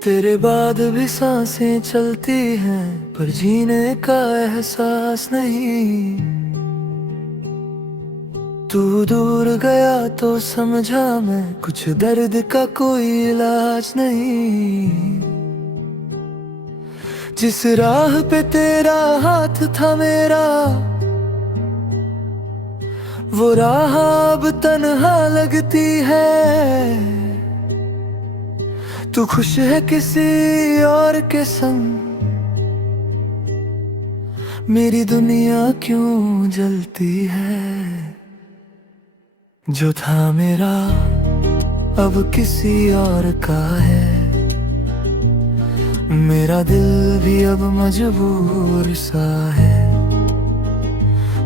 तेरे बाद भी सांसें चलती हैं, पर जीने का एहसास नहीं। तू दूर गया तो समझा मैं, कुछ दर्द का कोई इलाज नहीं। जिस राह पे तेरा हाथ था मेरा, वो राह अब तन्हा लगती है। तू खुश है किसी और के संग, मेरी दुनिया क्यों जलती है। जो था मेरा अब किसी और का है, मेरा दिल भी अब मजबूर सा है।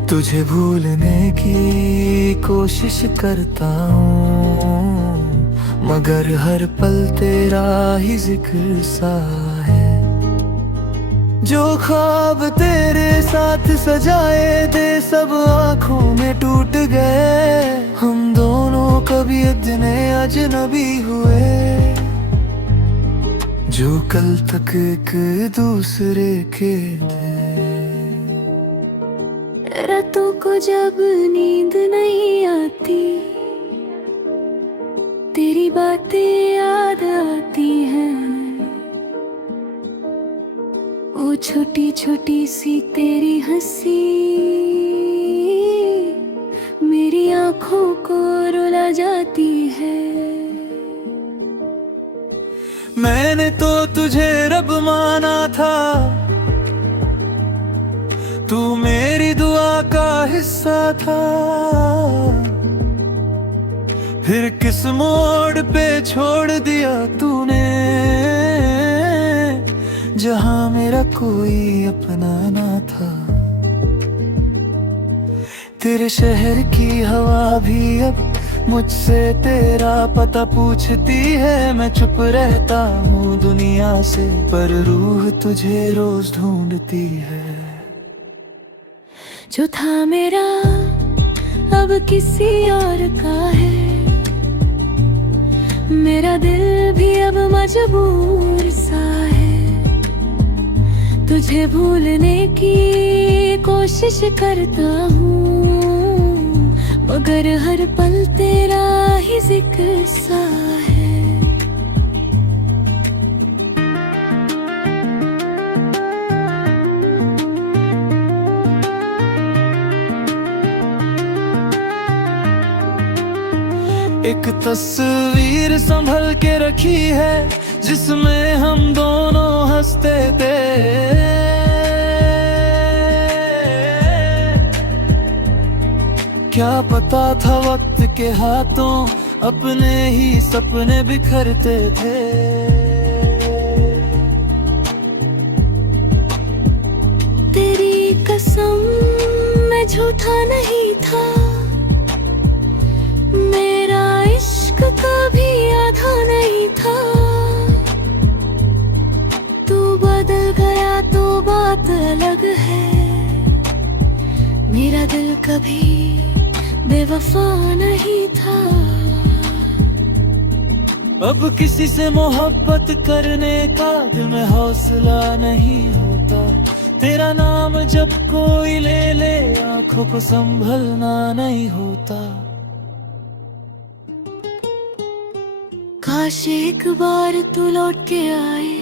तुझे भूलने की कोशिश करता हूँ, मगर हर पल तेरा ही जिक्र सा है। जो ख्वाब तेरे साथ सजाए थे सब आंखों में टूट गए। हम दोनों कभी इतने अजनबी हुए, जो कल तक एक दूसरे के थे। रातों को जब नींद नहीं आती, तेरी बातें याद आती हैं। वो छोटी छोटी सी तेरी हंसी मेरी आंखों को रुला जाती है। मैंने तो तुझे रब माना था, तू मेरी दुआ का हिस्सा था। फिर किस मोड़ पे छोड़ दिया तूने, जहां मेरा कोई अपना ना था। तेरे शहर की हवा भी अब मुझसे तेरा पता पूछती है। मैं चुप रहता हूँ दुनिया से, पर रूह तुझे रोज ढूंढती है। जो था मेरा अब किसी और का है, मेरा दिल भी अब मजबूर सा है। तुझे भूलने की कोशिश करता हूँ, मगर हर पल तेरा ही जिक्र सा है। एक तस्वीर संभल के रखी है, जिसमें हम दोनों हंसते थे। क्या पता था वक्त के हाथों अपने ही सपने बिखरते थे। तेरी कसम मैं झूठा नहीं था, मेरा इश्क कभी आधा नहीं था। तू बदल गया तो बात अलग है, मेरा दिल कभी बेवफा नहीं था। अब किसी से मोहब्बत करने का दिल में हौसला नहीं होता। तेरा नाम जब कोई ले ले आंखों को संभलना नहीं होता। काश एक बार तू लौट के आए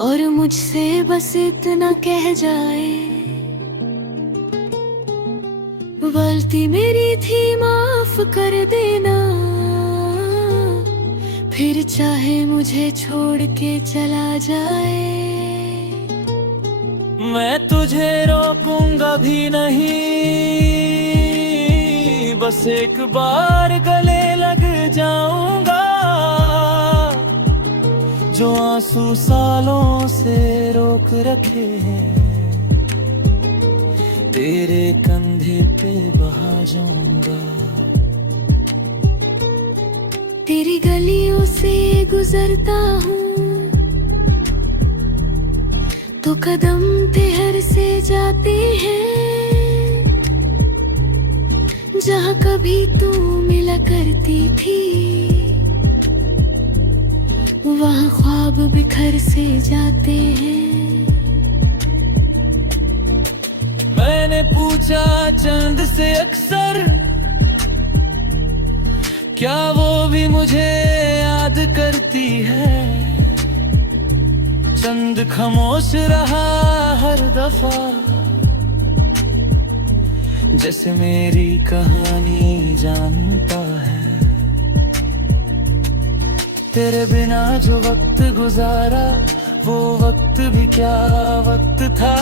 और मुझसे बस इतना कह जाए, गलती मेरी थी माफ कर देना। फिर चाहे मुझे छोड़ के चला जाए, मैं तुझे रोकूंगा भी नहीं। बस एक बार गले लग जाऊंगा, जो आंसू सालों से रोक रखे हैं, तेरे कंधे पे बहा जाऊंगा। तेरी गलियों से गुजरता हूँ, वो कदम ठहर से जाते हैं जहाँ कभी तू मिला करती थी, वहाँ ख्वाब बिखर से जाते हैं। मैंने पूछा चंद से अक्सर, क्या वो भी मुझे याद करती है। चंद खामोश रहा हर दफा, जैसे मेरी कहानी जानता है। तेरे बिना जो वक्त गुजारा, वो वक्त भी क्या वक्त था।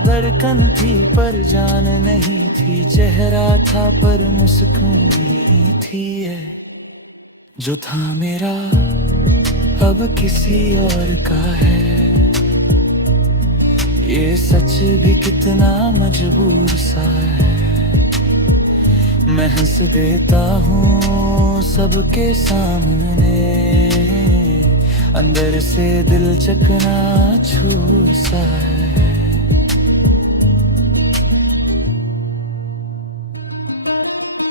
धड़कन थी पर जान नहीं थी, चेहरा था पर मुस्कान नहीं थी। जो था मेरा अब किसी और का है, ये सच भी कितना मजबूर सा है। मैं हंस देता हूँ सबके सामने, अंदर से दिल चकना चूर सा है।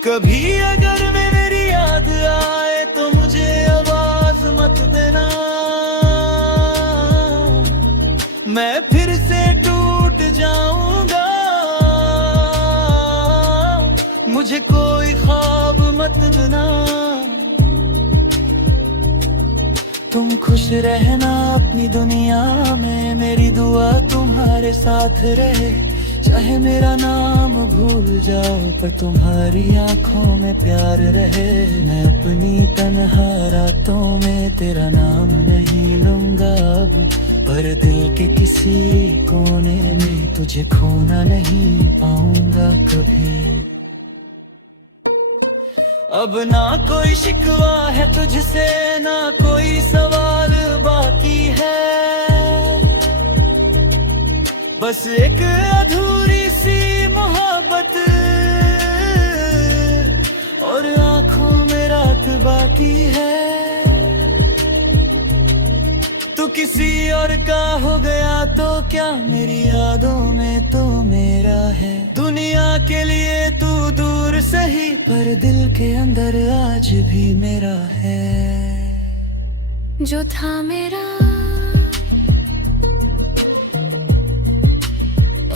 कभी अगर मेरी याद आए तो मुझे आवाज मत देना, मैं फिर से टूट जाऊंगा। मुझे कोई ख्वाब मत देना, तुम खुश रहना अपनी दुनिया में। मेरी दुआ तुम्हारे साथ रहे, चाहे मेरा नाम भूल जाओ पर तुम्हारी आंखों में प्यार रहे। मैं अपनी तन्हा रातों में तेरा नाम नहीं लूंगा अब, पर दिल के किसी कोने में तुझे खोना नहीं पाऊंगा कभी। अब ना कोई शिकवा है तुझसे, ना कोई सवाल बाकी है। बस एक अधूरी सी मोहब्बत और आंखों में रात बाकी है। तू किसी और का हो गया तो क्या, मेरी यादों में तो मेरा है। दुनिया के लिए तू दूर सही, पर दिल के अंदर आज भी मेरा है। जो था मेरा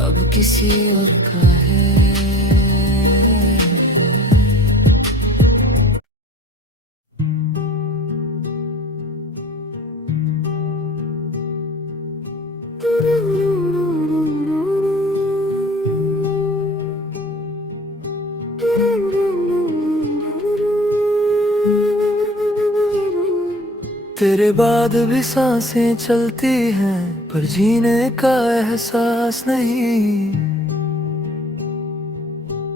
अब किसी और का है। तेरे बाद भी सांसें चलती हैं, पर जीने का एहसास नहीं।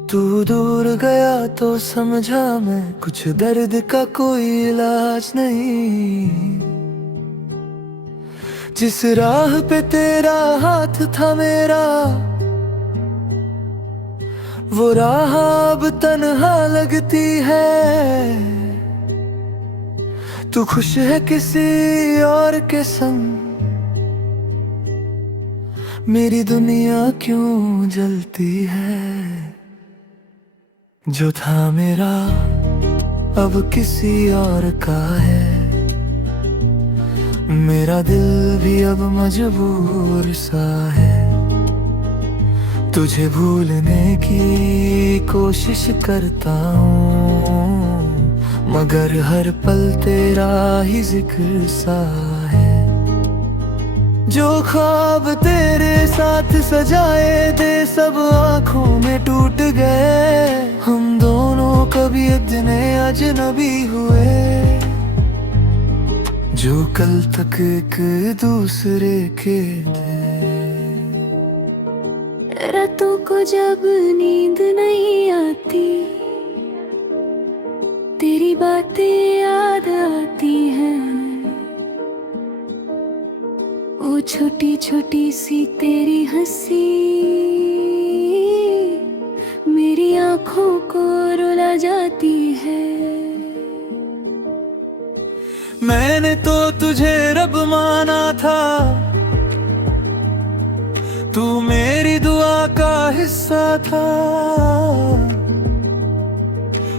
तू दूर गया तो समझा मैं, कुछ दर्द का कोई इलाज नहीं। जिस राह पे तेरा हाथ था मेरा, वो राह अब तन्हा लगती है। तू खुश है किसी और के संग, मेरी दुनिया क्यों जलती है। जो था मेरा अब किसी और का है, मेरा दिल भी अब मजबूर सा है। तुझे भूलने की कोशिश करता हूँ, मगर हर पल तेरा ही जिक्र सा है। जो ख्वाब तेरे साथ सजाए थे सब आंखों में टूट गए। हम दोनों कभी इतने अजनबी हुए, जो कल तक एक दूसरे के थे। रातों को जब नींद नहीं आती, तेरी बातें याद आती हैं। वो छोटी छोटी सी तेरी हंसी मेरी आंखों को रुला जाती है। मैंने तो तुझे रब माना था, हिस्सा था।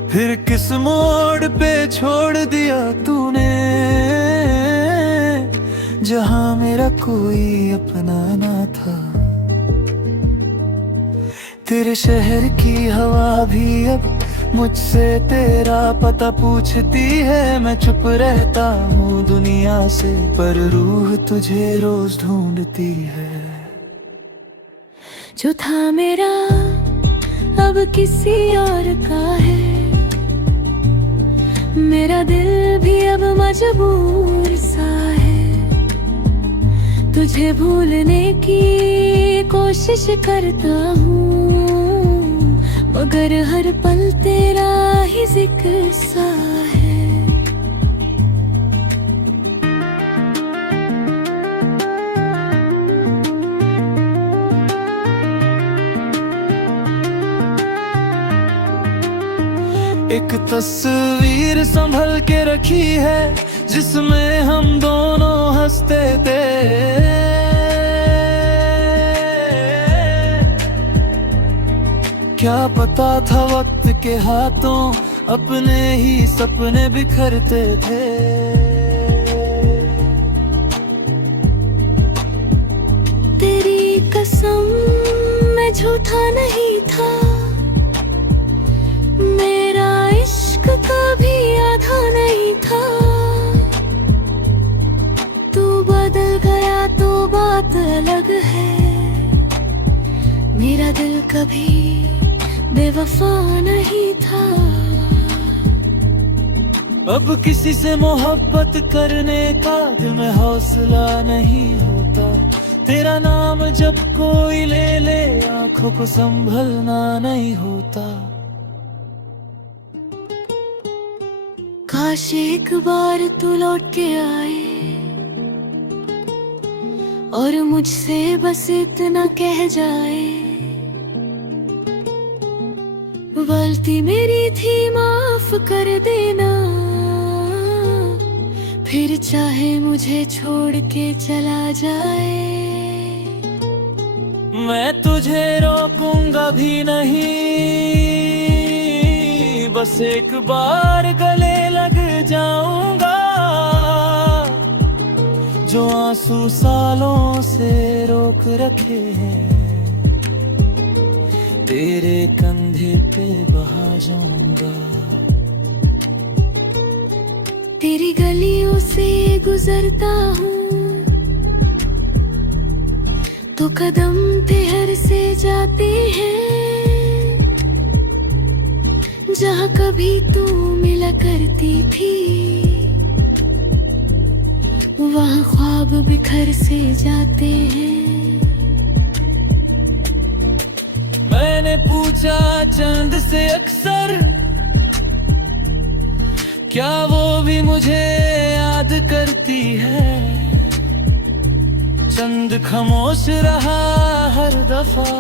फिर किस मोड़ पे छोड़ दिया तूने, जहां मेरा कोई अपना ना था। तेरे शहर की हवा भी अब मुझसे तेरा पता पूछती है। मैं चुप रहता हूँ दुनिया से, पर रूह तुझे रोज ढूंढती है। जो था मेरा अब किसी और का है, मेरा दिल भी अब मजबूर सा है। तुझे भूलने की कोशिश करता हूँ, मगर हर पल तेरा ही जिक्र सा है। एक तस्वीर संभल के रखी है, जिसमें हम दोनों हंसते थे। क्या पता था वक्त के हाथों अपने ही सपने बिखरते थे। तेरी कसम मैं झूठा नहीं था, मेरा इश्क कभी आधा नहीं था। तू बदल गया तो बात अलग है, मेरा दिल कभी बेवफा नहीं था। अब किसी से मोहब्बत करने का दिल में हौसला नहीं होता। तेरा नाम जब कोई ले ले आंखों को संभलना नहीं होता। काश एक बार तू लौट के आए और मुझसे बस इतना कह जाए, गलती मेरी थी माफ कर देना। फिर चाहे मुझे छोड़ के चला जाए, मैं तुझे रोकूंगा भी नहीं। बस एक बार गले लग जाऊंगा, जो आंसू सालों से रोक रखे हैं, तेरे कंधे पे बहा जाऊंगा। तेरी गलियों से गुजरता हूँ तो कदम ठहर से जाते हैं। जहाँ कभी तू मिला करती थी, वहाँ ख्वाब बिखर से जाते हैं। मैंने पूछा चंद से अक्सर, क्या वो भी मुझे याद करती है। चंद खामोश रहा हर दफा,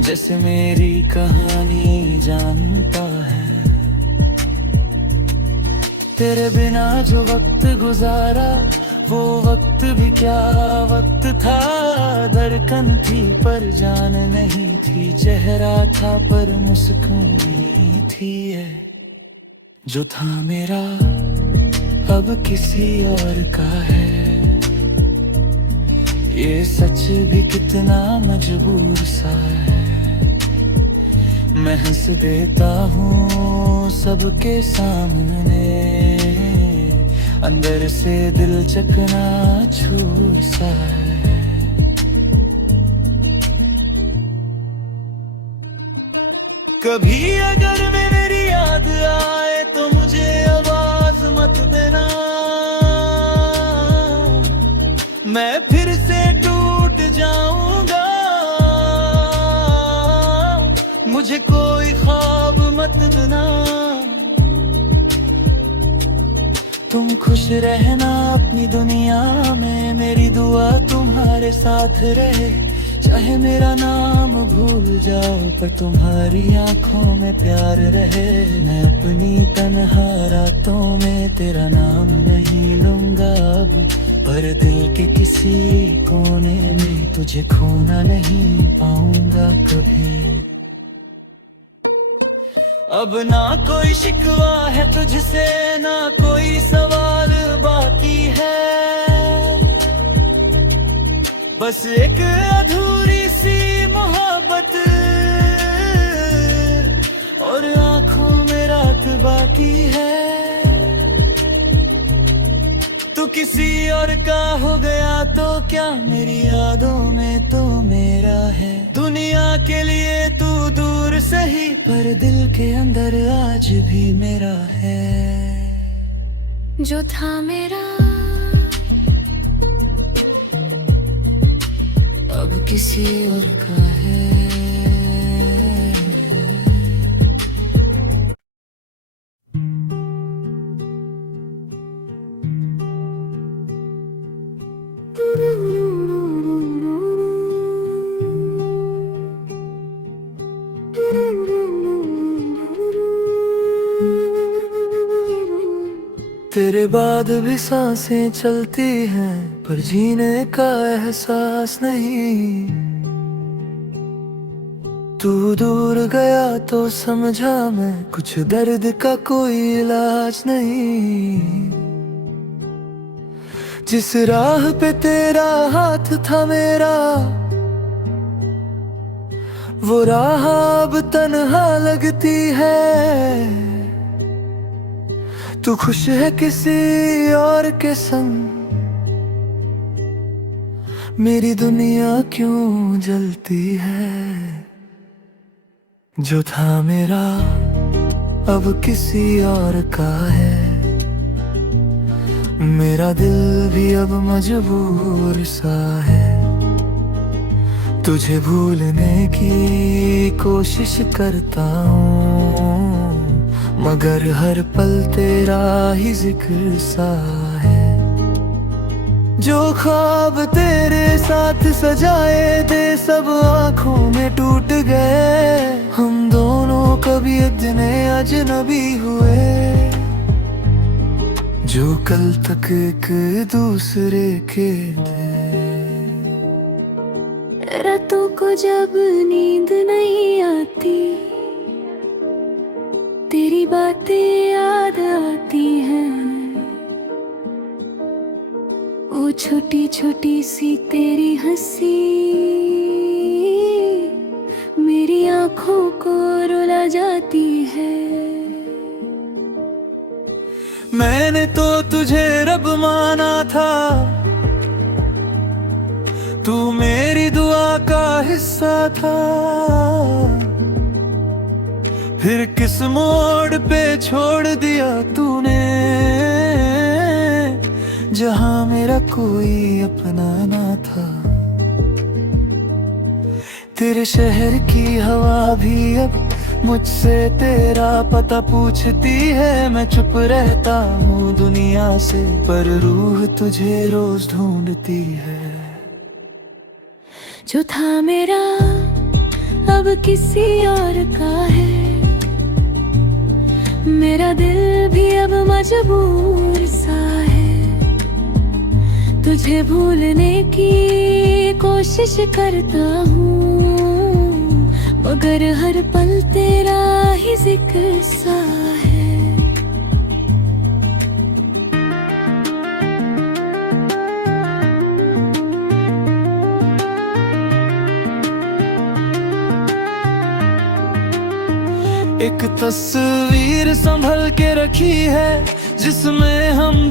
जैसे मेरी कहानी जानता है। तेरे बिना जो वक्त गुजारा, वो वक्त भी क्या वक्त था। धड़कन थी पर जान नहीं थी, चेहरा था पर मुस्कान नहीं थी। जो था मेरा अब किसी और का है, ये सच भी कितना मजबूर सा है। मैं हंस देता हूँ सबके सामने, अंदर से दिल चकना चूर सा है। कभी अगर मेरी याद आए तो मुझे आवाज मत देना, मैं फिर से टूट जाऊंगा। मुझे कोई ख्वाब मत देना, तुम खुश रहना अपनी दुनिया में। मेरी दुआ तुम्हारे साथ रहे, चाहे मेरा नाम भूल जाओ पर तुम्हारी आंखों में प्यार रहे। मैं अपनी तन्हा रातों में तेरा नाम नहीं लूंगा अब, पर पर दिल के किसी कोने में तुझे खोना नहीं पाऊंगा कभी। अब ना कोई शिकवा है तुझसे, ना कोई सवाल बाकी है, बस एक अधूरी सी मोहब्बत और आंखों में रात बाकी है। तू किसी और का हो गया तो क्या, मेरी यादों में तो मेरा है। दुनिया के लिए तू दूर सही, पर दिल के अंदर आज भी मेरा है। जो था मेरा अब किसी और का है। तेरे बाद भी सांसें चलती हैं, पर जीने का एहसास नहीं। तू दूर गया तो समझा मैं, कुछ दर्द का कोई इलाज नहीं। जिस राह पे तेरा हाथ था मेरा, वो राह अब तन्हा लगती है। तू खुश है किसी और के संग, मेरी दुनिया क्यों जलती है। जो था मेरा अब किसी और का है, मेरा दिल भी अब मजबूर सा है। तुझे भूलने की कोशिश करता हूँ, मगर हर पल तेरा ही जिक्र सा है। जो ख्वाब तेरे साथ सजाए थे सब आंखों में टूट गए। हम दोनों कभी इतने अजनबी हुए, जो कल तक एक दूसरे के थे। रातों को जब नींद नहीं आती, तेरी बातें याद आती हैं। वो छोटी छोटी सी तेरी हंसी मेरी आंखों को रुला जाती है। मैंने तो तुझे रब माना था, तू मेरी दुआ का हिस्सा था। फिर किस मोड़ पे छोड़ दिया तूने, जहां मेरा कोई अपना ना था। तेरे शहर की हवा भी अब मुझसे तेरा पता पूछती है। मैं चुप रहता हूँ दुनिया से, पर रूह तुझे रोज ढूंढती है। जो था मेरा अब किसी और का है, मेरा दिल भी अब मजबूर सा है। तुझे भूलने की कोशिश करता हूँ, मगर हर पल तेरा ही जिक्र सा है। एक तस्वीर संभल के रखी है, जिसमें हम